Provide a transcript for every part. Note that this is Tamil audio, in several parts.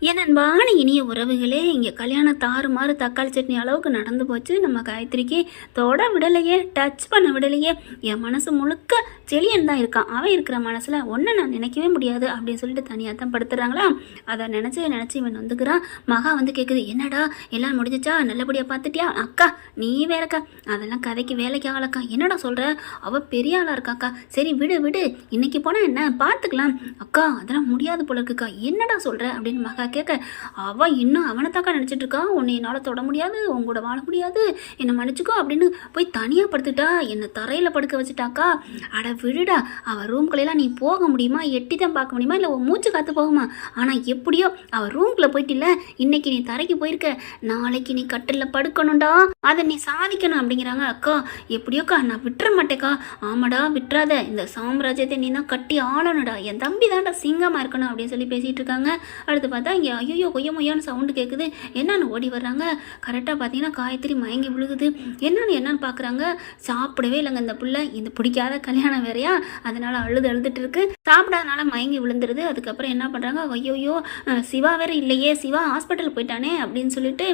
என் அன்பான இனிய உறவுகளே இங்கே கல்யாணம் தாறுமாறு தக்காளி சட்னி அளவுக்கு நடந்து போச்சு. நம்ம காயத்ரிக்கு தொட விடலையே டச் பண்ண விடலையே. என் மனசு முழுக்க செலியன் தான் இருக்கான். அவன் இருக்கிற மனசில் ஒன்றை நான் நினைக்கவே முடியாது அப்படின்னு சொல்லிட்டு தனியாக தான் படுத்துறாங்களா? அதை நினச்சி நினச்சி இவன் வந்துக்கிறான் மகா வந்து கேட்குது என்னடா எல்லாம் முடிஞ்சிச்சா? நல்லபடியாக பார்த்துட்டியா அக்கா நீ வேறக்கா அதெல்லாம் கதைக்கு வேலைக்கு ஆளக்கா என்னடா சொல்கிற அவள் பெரிய ஆளாக இருக்காக்கா சரி விடு விடு. இன்னைக்கு போனால் என்ன? பார்த்துக்கலாம் அக்கா அதெல்லாம் முடியாது போல இருக்குக்கா என்னடா சொல்கிற அப்படின்னு மகா கேட்க அவள் இன்னும் அவனை தாக்கா நினச்சிட்டு இருக்கா. உன்னை என்னால் தொட முடியாது. உன் கூட வாழ முடியாது. என்னை மன்னிச்சுக்கோ அப்படின்னு போய் தனியாக படுத்துட்டா. என்னை தரையில் படுக்க வச்சுட்டாக்கா அட விடுடா அவள் ரூம்குள்ளெல்லாம் நீ போக முடியுமா? எட்டி தான் பார்க்க முடியுமா? இல்லை உன் மூச்சு காத்து போகுமா? ஆனால் எப்படியோ அவள் ரூம்குள்ளே போயிட்டில்ல? இன்னைக்கு நீ தரைக்கு போயிருக்க. நாளைக்கு நீ கட்டிலில் படுக்கணும்டா. அதை நீ சாதிக்கணும் அப்படிங்கிறாங்க அக்கா. எப்படியோக்கா நான் விட்டுற மாட்டேக்கா. ஆமாடா விட்டுறாத. இந்த சாம்ராஜ்யத்தை நீ தான் கட்டி ஆளணுடா என் தம்பி தான்டா சிங்கமாக இருக்கணும் அப்படின்னு சொல்லி பேசிகிட்டு இருக்காங்க. அடுத்து பார்த்தா இங்கே ஐயோ கொய்ய மொய்யான்னு சவுண்டு கேட்குது என்னன்னு ஓடி வர்றாங்க. கரெக்டாக பார்த்தீங்கன்னா காயத்ரி மயங்கி விழுகுது. என்னன்னு என்னன்னு பார்க்குறாங்க. சாப்பிடவே இல்லைங்க இந்த பிள்ளை. இது பிடிக்காத கல்யாணம் வேறையா அதனால அழுது அழுதுட்டு இருக்கு. சாப்பிடாதனால மயங்கி விழுந்துருது. அதுக்கப்புறம் என்ன பண்ணுறாங்க ஐயோயோ சிவா வேற இல்லையே. சிவா ஹாஸ்பிட்டல் போயிட்டானே அப்படின்னு சொல்லிட்டு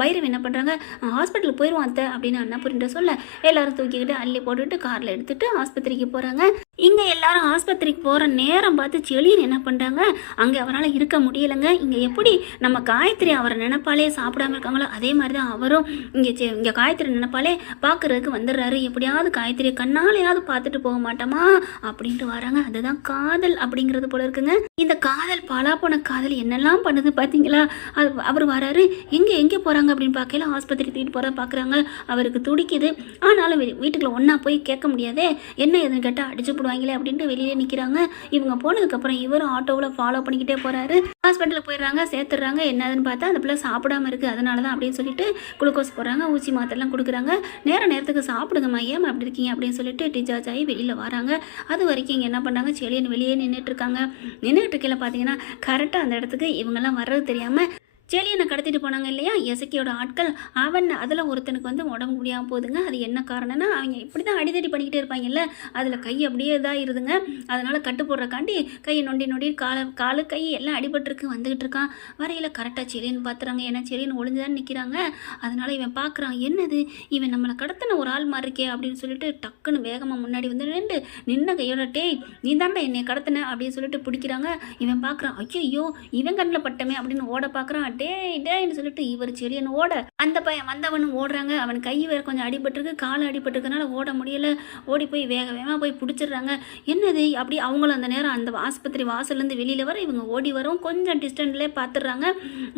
பைரவ் என்ன பண்ணுறாங்க ஹாஸ்பிட்டல் போயிடுவான் அத்தை அப்படின்னு அண்ணா சொல்ல? எல்லாரும் தூக்கிக்கிட்டு அள்ளி போட்டுட்டு காரில் எடுத்துட்டு ஆஸ்பத்திரிக்கு போகிறாங்க இங்கே எல்லாரும் ஆஸ்பத்திரிக்கு போகிற நேரம் பார்த்து செளியன் என்ன பண்ணுறாங்க அங்கே அவரால் இருக்க முடியலைங்க. இங்கே எப்படி நம்ம காயத்ரி அவரை நினைப்பாலே சாப்பிடாம இருக்காங்களோ அதே மாதிரி தான் அவரும் இங்கே இங்கே காயத்ரி நினைப்பாலே பார்க்கறதுக்கு வந்துடுறாரு. எப்படியாவது காயத்ரியை கண்ணாலையாவது பார்த்துட்டு போக மாட்டோமா? அப்படின்ட்டு வராங்க. அதுதான் காதல் அப்படிங்கிறது போல இருக்குங்க. இந்த காதல் பலாப்போன காதல் என்னெல்லாம் பண்ணுது பார்த்தீங்களா? அது அவர் வராரு. எங்கே எங்கே போகிறாங்க அப்படின்னு பார்க்கல ஆஸ்பத்திரி தூக்கிட்டு போகிறத பார்க்குறாங்க. அவருக்கு துடிக்குது. ஆனாலும் வீட்டுக்குள்ளே ஒன்றா போய் கேட்க முடியாதே. என்ன எதுன்னு கேட்டால் அடிச்சு போடுவாங்களே அப்படின்ட்டு வெளியே நிற்கிறாங்க இவங்க போனதுக்கப்புறம் இவரும் ஆட்டோவில் ஃபாலோ பண்ணிக்கிட்டே போகிறாரு ஹாஸ்பிட்டலுக்கு போயிடுறாங்க சேர்த்துடுறாங்க. என்னதுன்னு பார்த்தா அந்த பிள்ளை சாப்பிடாம இருக்குது அதனால தான் அப்படின்னு சொல்லிட்டு குளுக்கோஸ் போடுறாங்க ஊசி மாத்திரெல்லாம் கொடுக்குறாங்க. நேர நேரத்துக்கு சாப்பிடுங்கம்மா ஏமா அப்படி இருக்கீங்க? அப்படின்னு சொல்லிட்டு டிசார்ஜ் ஆகி வெளியில் வராங்க. அது வரைக்கும் இங்கே என்ன பண்ணாங்க? செளியன் வெளியே நின்றுட்டு இருக்காங்க. நின்றுட்டு இருக்கையில் பார்த்தீங்கன்னா கரெக்டாக அந்த இடத்துக்கு இவங்கெல்லாம் வர்றது தெரியாமல் செலியனை கடத்திட்டு போனாங்க இல்லையா? எசக்கியோட ஆட்கள். அவன் அதில் ஒருத்தனுக்கு வந்து உடம்பு முடியாமல் போகுதுங்க. அது என்ன காரணம்னா அவங்க இப்படி தான் அடிதடி பண்ணிக்கிட்டே இருப்பாங்கல்ல? அதில் கை அப்படியே இதாக இருதுங்க அதனால் கட்டு போடுறக்காண்டி கையை நொண்டி நொண்டி காலை காலு கை எல்லாம் அடிபட்டுருக்கு வந்துக்கிட்டு இருக்கான். வரையில் கரெக்டாக செலியன் பார்த்துறாங்க ஏன்னா செலியன் ஒளிஞ்சுதான் நிற்கிறாங்க அதனால் இவன் பார்க்குறான் என்னது? இவன் நம்மளை கடத்தின ஒரு ஆள் மாதிரி இருக்கே அப்படின்னு சொல்லிட்டு டக்குன்னு வேகமாக முன்னாடி வந்து நின்று நின்ன கையோட டேய் நீ தாண்டா என்னை கடத்தின அப்படின்னு சொல்லிட்டு பிடிக்கிறாங்க. இவன் பார்க்குறான் ஐயோ இவன் கண்ணில் பட்டமே அப்படின்னு ஓட பார்க்குறான் டேய் டேன்னு சொல்லிட்டு இவர் செடியன் ஓட அந்த பையன் வந்தவனும் ஓடுறாங்க. அவன் கை வேற கொஞ்சம் அடிபட்டிருக்கு கால் அடிபட்டிருக்கனால ஓட முடியல. ஓடி போய் வேக வேகமாக போய் பிடிச்சிடுறாங்க. என்னது? அப்படி அவங்களும் அந்த நேரம் அந்த ஆஸ்பத்திரி வாசல்லேருந்து வெளியில் வர இவங்க ஓடி வரும் கொஞ்சம் டிஸ்டன்ஸ்லேயே பார்த்துடுறாங்க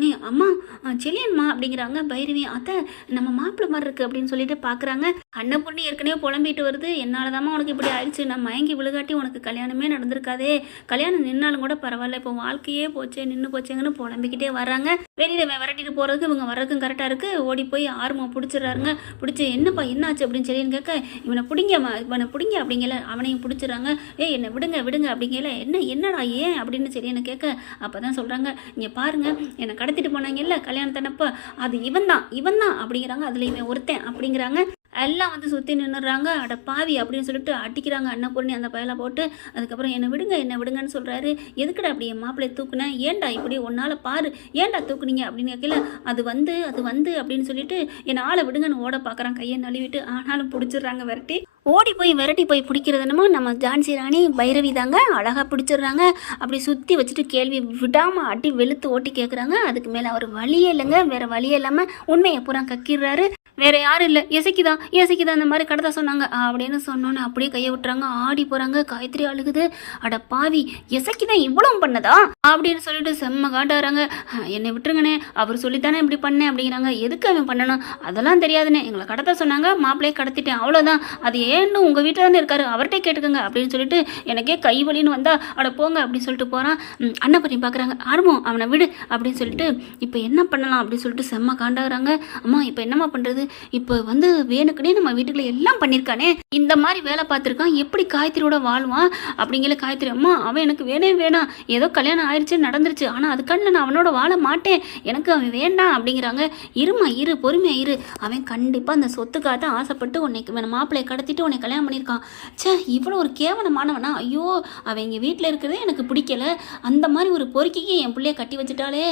நீ அம்மா செழியன்மா செலியன்மா அப்படிங்கிறாங்க. பைரவி அத்தை நம்ம மாப்பிள்ளை மாதிரி இருக்கு அப்படின்னு சொல்லிட்டு பார்க்குறாங்க அண்ணன் பொண்ணு ஏற்கனவே புலம்பிட்டு வருது. என்னால் தாம்மா உனக்கு இப்படி ஆயிடுச்சு. நான் மயங்கி விழுகாட்டி உனக்கு கல்யாணமே நடந்திருக்காதே. கல்யாணம் நின்னாலும் கூட பரவாயில்ல. இப்போ வாழ்க்கையே போச்சே நின்று போச்சேங்கன்னு புலம்பிக்கிட்டே வராங்க வெளியில் விரட்டிட்டு போகிறதுக்கு இவங்க வர்றதுக்கும் கரெக்டாக இருக்குது ஓடி போய் ஆர்வம் பிடிச்சிடுறாருங்க. பிடிச்சி என்னப்பா என்னாச்சு? அப்படின்னு சொல்லின்னு கேட்க இவனை பிடிங்க இவனை பிடிங்க அப்படிங்கல அவனையும் பிடிச்சிடுறாங்க. ஏய் என்னை விடுங்க விடுங்க அப்படிங்கல என்ன என்னடா ஏன்? அப்படின்னு சொல்லி என்ன கேட்க அப்போ தான் சொல்கிறாங்க இங்கே பாருங்கள் என்னை கடத்திட்டு போனாங்கல்ல கல்யாணத்தனப்ப அது இவன் தான் இவன் தான் அப்படிங்கிறாங்க. அதுலேயுமே ஒருத்தன் அப்படிங்கிறாங்க. எல்லாம் வந்து சுற்றி நின்றுறாங்க அட பாவி அப்படின்னு சொல்லிட்டு அடிக்கிறாங்க அண்ணன் அந்த பயலை போட்டு. அதுக்கப்புறம் என்னை விடுங்க என்னை விடுங்கன்னு சொல்கிறாரு எதுக்குடா அப்படி என் மாப்பிள்ளை தூக்குனேன் ஏன்டா இப்படி ஒன்னால் பாரு. ஏன்டா தூக்குனீங்க? அப்படின்னு கேட்கல அது வந்து அது வந்து அப்படின்னு சொல்லிட்டு என்னை ஆளை விடுங்கன்னு ஓட பார்க்குறான் கையை நழுவிட்டு ஆனாலும் பிடிச்சிடுறாங்க விரட்டி. ஓடி போய் விரட்டி போய் பிடிக்கிறது என்னமோ நம்ம ஜான்சி ராணி பைரவி தாங்க. அழகாக பிடிச்சிடுறாங்க. அப்படி சுற்றி வச்சுட்டு கேள்வி விடாமல் அடி வெளுத்து ஓட்டி கேட்குறாங்க அதுக்கு மேலே அவர் வழியே இல்லைங்க. வேறு வழியே இல்லாமல் உண்மையை பூரா கக்கிடுறாரு. வேற யாரும் இல்லை. இசைக்குதான் இசைக்குதா அந்த மாதிரி கடத்த சொன்னாங்க. அப்படின்னு சொன்னோன்னு அப்படியே கையை விட்டுறாங்க. ஆடி போறாங்க. காயத்ரி அழுகுது. அட பாவி இசைக்குதான் இவ்வளவு பண்ணதா? அப்படின்னு சொல்லிட்டு செம்ம காட்டாறாங்க. என்னை விட்டுருங்கண்ணே அவர் சொல்லித்தானே இப்படி பண்ணேன் அப்படிங்கிறாங்க. எதுக்கு அவன் பண்ணணும்? அதெல்லாம் தெரியாதுண்ணே. எங்களை கடத்த சொன்னாங்க. மாப்பிள்ளையே கடத்திட்டேன். அவ்வளோதான் அது ஏன்னு உங்கள் வீட்டில் தானே இருக்காரு. அவர்கிட்ட கேட்டுக்கோங்க அப்படின்னு சொல்லிட்டு எனக்கே கை வலின்னு வந்தால் அட போங்க அப்படின்னு சொல்லிட்டு போகிறான் அண்ணன் பண்ணி பார்க்குறாங்க ஆர்வம் அவனை விடு அப்படின்னு சொல்லிட்டு இப்போ என்ன பண்ணலாம் அப்படின்னு சொல்லிட்டு செம்ம காண்டாகிறாங்க அம்மா இப்போ என்னம்மா பண்ணுறது இப்போ வந்து வேணுக்குனே நம்ம வீட்டுக்குள்ள எல்லாம் பண்ணியிருக்கானே இந்த மாதிரி வேலை பார்த்துருக்கான் எப்படி காயத்ரியோட வாழ்வான் அப்படிங்கிற காயத்ரி அம்மா அவன் எனக்கு வேணே வேணாம். ஏதோ கல்யாணம் ஆயிடுச்சு நடந்துருச்சு. ஆனால் அதுக்காண்ட நான் அவனோட வாழ மாட்டேன். எனக்கு அவன் வேண்டாம் அப்படிங்கிறாங்க. இருமா இரு பொறுமையாக இரு. அவன் கண்டிப்பாக அந்த சொத்துக்காக தான் ஆசைப்பட்டு உன்னை மாப்பிள்ளையை கடத்திட்டு உன்னை கல்யாணம் பண்ணியிருக்கான். ச்சே இவ்வளோ ஒரு கேவலமானவனா? ஐயோ அவன் எங்கள் வீட்டில் இருக்கிறதே எனக்கு பிடிக்கல. அந்த மாதிரி ஒரு பொறுக்கிக்கு என் பிள்ளைய கட்டி வச்சுட்டாலே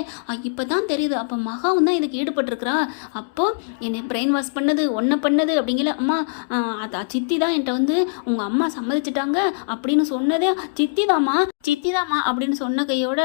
இப்போ தான் தெரியுது. அப்போ மகாவும் தான் இதுக்கு ஈடுபட்டிருக்கிறா. அப்போ என்னை பிரெயின் வாஷ் பண்ணது ஒன்றை பண்ணது அப்படிங்கல அம்மா அது சித்தி தான் என்கிட்ட வந்து உங்கள் அம்மா சம்மதிச்சிட்டாங்க அப்படின்னு சொன்னதே சித்தி தாம்மா சித்தி தாம்மா அப்படின்னு சொன்ன கையோட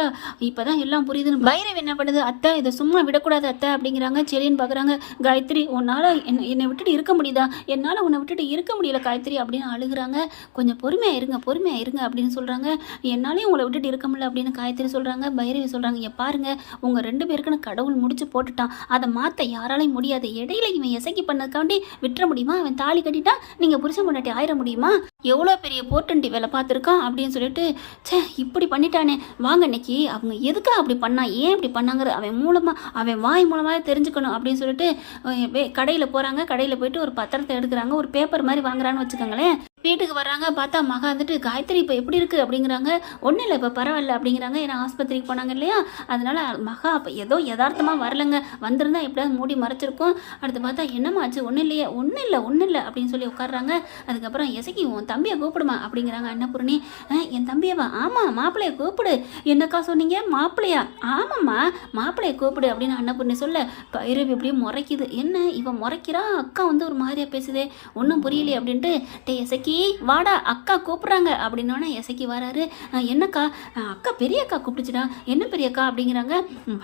இப்போ தான் எல்லாம் புரியுதுன்னு பைரவ் என்ன பண்ணுது? அத்தை இதை சும்மா விடக்கூடாது அத்தை அப்படிங்கிறாங்க. சரின்னு பார்க்குறாங்க காயத்ரி உன்னால் என்னை என்னை விட்டுட்டு இருக்க முடியுதா? என்னால் உன்னை விட்டுட்டு இருக்க முடியல காயத்ரி அப்படின்னு அழுகுறாங்க. கொஞ்சம் பொறுமையாக இருங்க பொறுமையாக இருங்க அப்படின்னு சொல்கிறாங்க என்னாலையும் உங்களை விட்டுட்டு இருக்க முடியல அப்படின்னு காயத்ரி சொல்கிறாங்க பைரவி சொல்கிறாங்க இங்க பாருங்க உங்கள் ரெண்டு பேருக்குன்னு கடவுள் முடிச்சு போட்டுட்டான். அதை மாற்ற யாராலையும் முடியாது. இடையில இவன் எசக்கி பண்ணதுக்காண்டி விட்டுற முடியுமா? அவன் தாலி கட்டிட்டா நீங்கள் புருஷன் முன்னாடி ஆயிட முடியுமா? எவ்வளோ பெரிய போர்ட்டன்டி வேலை பார்த்துருக்கான் அப்படின்னு சொல்லிட்டு ச்சே இப்படி பண்ணிட்டானே. வாங்க இன்னைக்கு அவங்க எதுக்காக அப்படி பண்ணா? ஏன் இப்படி பண்ணாங்கிற அவன் மூலமாக அவன் வாய் மூலமாக தெரிஞ்சுக்கணும் அப்படின்னு சொல்லிட்டு கடையில் போகிறாங்க கடையில் போயிட்டு ஒரு பத்திரத்தை எடுக்கிறாங்க. ஒரு பேப்பர் மாதிரி வாங்குறான்னு வச்சுக்கோங்களேன். வீட்டுக்கு வராங்க பார்த்தா மகா வந்துட்டு காயத்ரி இப்போ எப்படி இருக்குது அப்படிங்கிறாங்க. ஒன்றும் இல்லை இப்போ பரவாயில்ல அப்படிங்கிறாங்க. ஏன்னா ஆஸ்பத்திரிக்கு போனாங்க இல்லையா? அதனால் மகா அப்போ ஏதோ யதார்த்தமாக வரலங்க. வந்திருந்தா எப்படியாவது மூடி மறைச்சிருக்கும். அடுத்து பார்த்தா என்னம்மா ஆச்சு? ஒன்றும் இல்லையே. ஒன்றும் இல்லை ஒன்றும் இல்லை அப்படின்னு சொல்லி உட்காடுறாங்க அதுக்கப்புறம் எசக்கி உன் தம்பியை கூப்பிடுமா? அப்படிங்கிறாங்க அன்னபூர்ணி. என் தம்பியவா? ஆமாம் மாப்பிள்ளையை கூப்பிடு. என்னக்கா சொன்னீங்க? மாப்பிள்ளையா? ஆமாம்மா மாப்பிள்ளையை கூப்பிடு அப்படின்னு அன்னபூர்ணி சொல்ல பைரவி அப்படியே முறைக்குது. என்ன? இவன் முறைக்கிறா? அக்கா வந்து ஒரு மாதிரியா பேசுதே. ஒன்றும் புரியலையே அப்படின்ட்டு டே எசக்கி வாடா அக்கா கூப்பிட்றாங்க. அப்படின்னோடனே இசக்கி வராரு. என்னக்கா? அக்கா பெரிய அக்கா கூப்பிட்டுச்சுடா. என்ன பெரிய அக்கா அப்படிங்கிறாங்க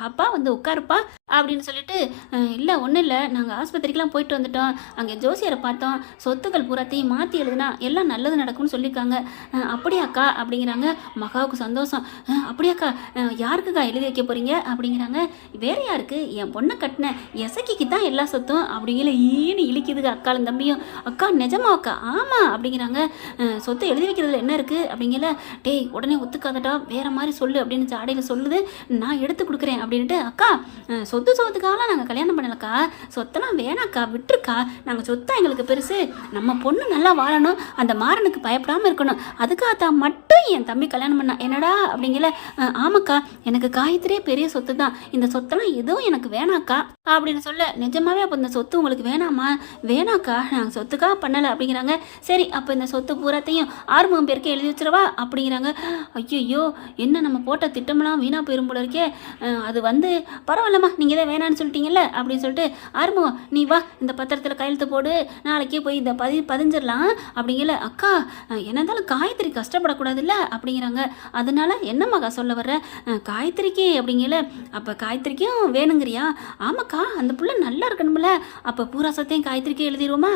அப்பா வந்து உட்காருப்பா. அப்படின்னு சொல்லிட்டு இல்லை ஒன்றும் இல்லை. நாங்கள் ஆஸ்பத்திரிக்கெலாம் போயிட்டு வந்துட்டோம். அங்கே ஜோசியரை பார்த்தோம். சொத்துக்கள் பூராத்தையும் மாற்றி எழுதுனா எல்லாம் நல்லது நடக்கும்னு சொல்லியிருக்காங்க. அப்படியாக்கா? அப்படிங்கிறாங்க. மகாவுக்கு சந்தோஷம். அப்படியாக்கா? யாருக்குக்கா எழுதி வைக்க போகிறீங்க அப்படிங்கிறாங்க. வேற யாருக்கு? என் பொண்ணை கட்டின எசக்கிக்கு தான் எல்லா சொத்தும். அப்படிங்கிற ஈன்னு இழிக்குதுங்க அக்காலும் தம்பியும். அக்கா நிஜமா அக்கா? ஆமாம் அப்படிங்கிறாங்க. சொத்தை சொத்து எழுதி வைக்கிறதுல என்ன இருக்குது அப்படிங்கல. டேய் உடனே ஒத்துக்காதட்டா வேற மாதிரி சொல்லு. அப்படின்னு ஜாடையில் சொல்லுது. நான் எடுத்து கொடுக்குறேன். அப்படின்ட்டு அக்கா சொத்து சொத்துக்காகலாம் நாங்கள் கல்யாணம் பண்ணலக்கா. சொத்தெல்லாம் வேணாக்கா விட்டுருக்கா. நாங்கள் சொத்தா எங்களுக்கு பெருசு. நம்ம பொண்ணு நல்லா வாழணும். அந்த மாறனுக்கு பயப்படாமல் இருக்கணும். அதுக்காகத்தான் மட்டும் என் தம்பி கல்யாணம் பண்ணா. என்னடா அப்படிங்கல. ஆமாக்கா. எனக்கு காயத்ரியே பெரிய சொத்து தான் இந்த சொத்தெல்லாம் எதுவும் எனக்கு வேணாக்கா. அப்படின்னு சொல்ல நிஜமாவே அப்போ இந்த சொத்து உங்களுக்கு வேணாமா? வேணாக்கா. நாங்கள் சொத்துக்காக பண்ணலை. அப்படிங்கிறாங்க. சரி அப்போ இந்த சொத்து பூராத்தையும் ஆறுமுகம் பேருக்கு எழுதி வச்சிடவா? அப்படிங்கிறாங்க. ஐயோ என்ன நம்ம போட்ட திட்டமெல்லாம் வீணாக போயிரும் போல இருக்கே. அது வந்து பரவாயில்லம்மா. நீங்கள் தான் வேணான்னு சொல்லிட்டீங்கல்ல? அப்படின்னு சொல்லிட்டு ஆறுமுகம் நீ வா இந்த பத்திரத்தில் கையெழுத்து போடு. நாளைக்கே போய் இந்த பதி பதிஞ்சிடலாம். அப்படிங்கல அக்கா என்ன இருந்தாலும் காயத்ரி கஷ்டப்படக்கூடாதுல்ல? அப்படிங்கிறாங்க. அதனால என்னம்மாக்கா சொல்ல வர்ற? அஹ், காயத்ரிக்கு? அப்படிங்கல அப்போ காயத்ரிக்கும் வேணுங்கிறியா? ஆமாக்கா அந்த புள்ள நல்லா இருக்கணும்ல. அப்போ பூரா சத்தையும் காயத்ரிக்கே எழுதிடுவோமா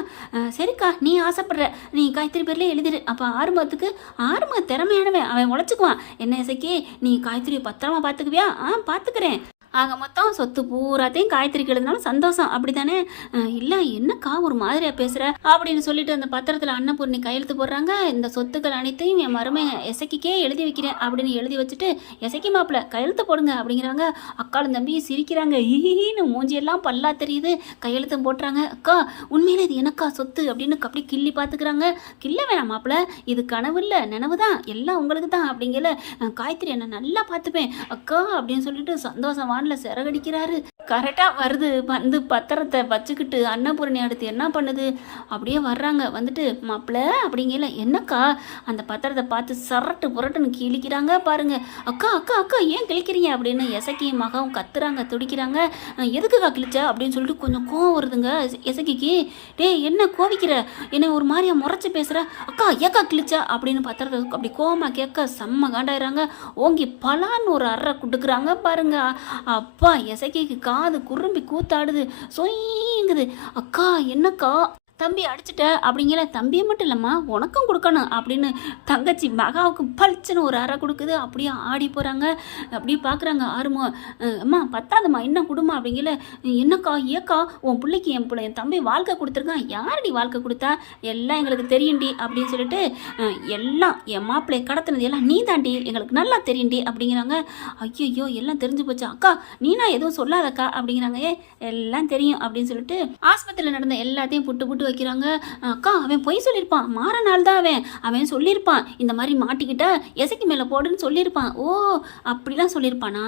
சரிக்கா நீ ஆசைப்படுற. நீ காயத்ரி பேர்லேயே எழுதிடு அப்போ ஆறுமுகத்துக்கு ஆறுமுக திறமையானவன். அவன் உழைச்சிக்குவான். என்ன இசைக்கு? நீ காயத்ரியை பத்திரமா பார்த்துக்குவியா ஆ பார்த்துக்கிறேன் ஆக மொத்தம் சொத்து பூராத்தையும் காயத்ரிக்கு எழுதினாலும் சந்தோஷம். அப்படி தானே இல்லை என்னக்கா ஒரு மாதிரியாக பேசுகிற அப்படின்னு சொல்லிட்டு அந்த பத்திரத்தில் அன்னபூர்ணி கையெழுத்து போடுறாங்க. இந்த சொத்துக்கள் அனைத்தையும் என் மருமை எசக்கிக்கே எழுதி வைக்கிறேன் அப்படின்னு எழுதி வச்சுட்டு எசக்கி மாப்பிள்ள கையெழுத்து போடுங்க அப்படிங்கிறாங்க. அக்காலும் தம்பி சிரிக்கிறாங்க. ஈன்னு மூஞ்சியெல்லாம் பல்லா தெரியுது. கையெழுத்தும் போட்டுறாங்க. அக்கா உண்மையிலே இது எனக்கா சொத்து? அப்படின்னு அப்படி கிள்ளி பார்த்துக்கிறாங்க கிள்ள வேணாம் மாப்பிள்ள இது கனவு இல்லை நினவு தான். எல்லாம் உங்களுக்கு தான். அப்படிங்கல காயத்ரி என்ன நல்லா பார்த்துப்பேன் அக்கா அப்படின்னு சொல்லிட்டு சந்தோஷம் வானில் சிறகடிக்கிறாரு. கரெக்டாக வருது. வந்து பத்திரத்தை வச்சுக்கிட்டு அன்னபூரணி அடுத்து என்ன பண்ணுது? அப்படியே வர்றாங்க. வந்துட்டு மாப்பிள்ள அப்படிங்கல என்னக்கா? அந்த பத்திரத்தை பார்த்து சரட்டு புரட்டுன்னு கிழிக்கிறாங்க பாருங்க. அக்கா அக்கா அக்கா ஏன் கிழிக்கிறீங்க? அப்படின்னு எசக்கியும் மகவும் கத்துறாங்க துடிக்கிறாங்க. எதுக்குக்கா கிழிச்ச? அப்படின்னு சொல்லிட்டு கொஞ்சம் கோவம் வருதுங்க எசக்கிக்கு. டேய் என்ன கோவிக்கிற? என்ன ஒரு மாதிரியா முறைச்சி பேசுகிற அக்கா ஏக்கா கிழிச்சா? அப்படின்னு பத்திரத்தை அப்படி கோவமாக கேட்க செம்ம காண்டாயிறாங்க. ஓங்கி பலான்னு ஒரு அறை கொடுக்குறாங்க பாருங்க. அப்பா எசக்கிக்கு காது குறும்பி கூத்தாடுது. சொய்ங்குது அக்கா என்னக்கா? தம்பி அடிச்சிட்ட அப்படிங்கிற தம்பியை மட்டும் இல்லைம்மா உனக்கும் கொடுக்கணும் அப்படின்னு தங்கச்சி மகாவுக்கு பளிச்சுன்னு ஒரு அறை கொடுக்குது. அப்படியே ஆடி போகிறாங்க அப்படியே பார்க்குறாங்க ஆறுமோ அம்மா பத்தாதும்மா என்ன கொடுமா அப்படிங்கிற என்னக்கா ஏக்கா உன் பிள்ளைக்கு என் பிள்ளை என் தம்பி வாழ்க்கை கொடுத்துருக்கான். யாரடி வாழ்க்கை கொடுத்தா? எல்லாம் எங்களுக்கு தெரியும்டி அப்படின்னு சொல்லிட்டு எல்லாம் என் மாப்பிள்ளையை கடத்தினது எல்லாம் நீ தாண்டி எங்களுக்கு நல்லா தெரியும்டி அப்படிங்கிறாங்க. ஐயோ எல்லாம் தெரிஞ்சு போச்சு. அக்கா நீனா எதுவும் சொல்லாதக்கா அப்படிங்கிறாங்க. ஏ எல்லாம் தெரியும் அப்படின்னு சொல்லிட்டு ஆஸ்பத்திரியில் நடந்த எல்லாத்தையும் புட்டு புட்டு வைக்கிறாங்க. அக்கா அவன் பொய் சொல்லியிருப்பான் மாற நாள் தான் அவன். அவன் சொல்லியிருப்பான் இந்த மாதிரி மாட்டிக்கிட்டா எசைக்கு மேலே போடுன்னு சொல்லியிருப்பான் ஓ அப்படிலாம் சொல்லியிருப்பானா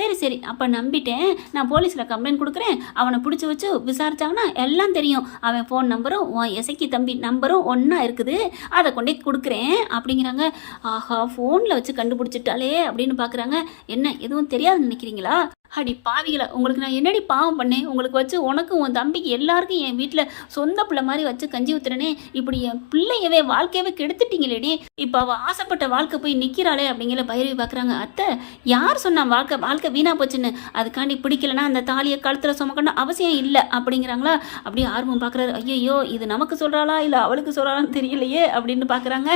சரி சரி. அப்போ நம்பிட்டேன். நான் போலீஸில் கம்ப்ளைண்ட் கொடுக்குறேன். அவனை பிடிச்சி வச்சு விசாரிச்சாங்கன்னா எல்லாம் தெரியும். அவன் ஃபோன் நம்பரும் உன் எசைக்கு தம்பி நம்பரும் ஒன்றா இருக்குது. அதை கொண்டே கொடுக்குறேன் அப்படிங்கிறாங்க. ஆஹா ஃபோனில் வச்சு கண்டுபிடிச்சிட்டாலே அப்படின்னு பார்க்குறாங்க என்ன எதுவும் தெரியாதுன்னு நினைக்கிறீங்களா? அடி பாவிகளை உங்களுக்கு நான் என்னடி பாவம் பண்ணேன்? உங்களுக்கு வச்சு உனக்கும் உன் தம்பிக்கு எல்லாருக்கும் என் வீட்டில் சொந்த பிள்ளை மாதிரி வச்சு கஞ்சி ஊத்துறனே இப்படி என் பிள்ளையவே வாழ்க்கையவே கெடுத்துட்டீங்களேடி. இப்போ அவள் ஆசைப்பட்ட வாழ்க்கை போய் நிற்கிறாளே அப்படிங்கிற பைரவி பார்க்குறாங்க அத்தை யார் சொன்னா வாழ்க்கை வாழ்க்கை வீணா போச்சுன்னு? அதுக்காண்டி பிடிக்கலன்னா அந்த தாலியை கழுத்தில் சுமக்கணும் அவசியம் இல்லை அப்படிங்கிறாங்களா? அப்படியே ஆர்வம் பார்க்குறாரு ஐயோ இது நமக்கு சொல்கிறாளா இல்லை அவளுக்கு சொல்கிறாளான்னு தெரியலையே அப்படின்னு பார்க்குறாங்க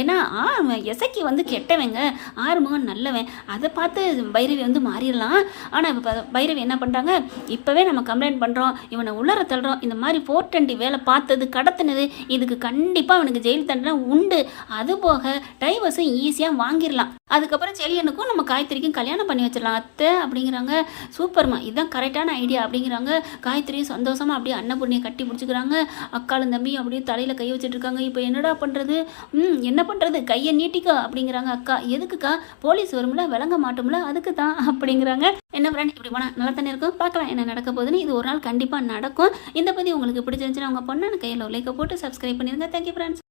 ஏன்னா ஆ எசக்கி வந்து கெட்டவங்க. ஆறுமுகம் நல்லவன். அதை பார்த்து பைரவி வந்து மாறிடலாம். ஆனால் ஆனால் பைரவி என்ன பண்ணுறாங்க இப்போவே நம்ம கம்ப்ளைண்ட் பண்ணுறோம் இவனை உள்ளர தள்ளுறோம் இந்த மாதிரி ஃபோர் டுவெண்ட்டி வேலை பார்த்தது கடத்தினது இதுக்கு கண்டிப்பாக அவனுக்கு ஜெயில் தண்டனை உண்டு. அது போக டைவர்ஸும் ஈஸியாக வாங்கிடலாம். அதுக்கப்புறம் செலியனுக்கும் நம்ம காயத்ரிக்கும் கல்யாணம் பண்ணி வச்சிடலாம். அத்தை அப்படிங்கிறாங்க சூப்பர்மா இதுதான் கரெக்டான ஐடியா அப்படிங்கிறாங்க. காயத்ரியும் சந்தோஷமாக அப்படியே அன்னபூர்ணியை கட்டி பிடிச்சிக்கிறாங்க அக்காலும் தம்பி அப்படியே தலையில் கை வச்சுட்டு இருக்காங்க இப்போ என்னடா பண்ணுறது ம் என்ன பண்ணுறது கையை நீட்டிக்கோ அப்படிங்கிறாங்க அக்கா. எதுக்குக்கா? போலீஸ் வரும்ல விளங்க மாட்டோம்ல அதுக்கு தான் அப்படிங்கிறாங்க. என்ன ஃப்ரெண்ட் இப்படி போனால் நல்லா தானே இருக்கும்? பார்க்கலாம் என்ன நடக்க போகுதுன்னு. இது ஒரு நாள் கண்டிப்பாக நடக்கும். இந்த பற்றி உங்களுக்கு பிடிச்சிருந்துச்சுன்னா உங்கள் பொண்ணான கையில் லைக்கை போட்டு சப்ஸ்கிரைப் பண்ணிருங்க. Thank you friends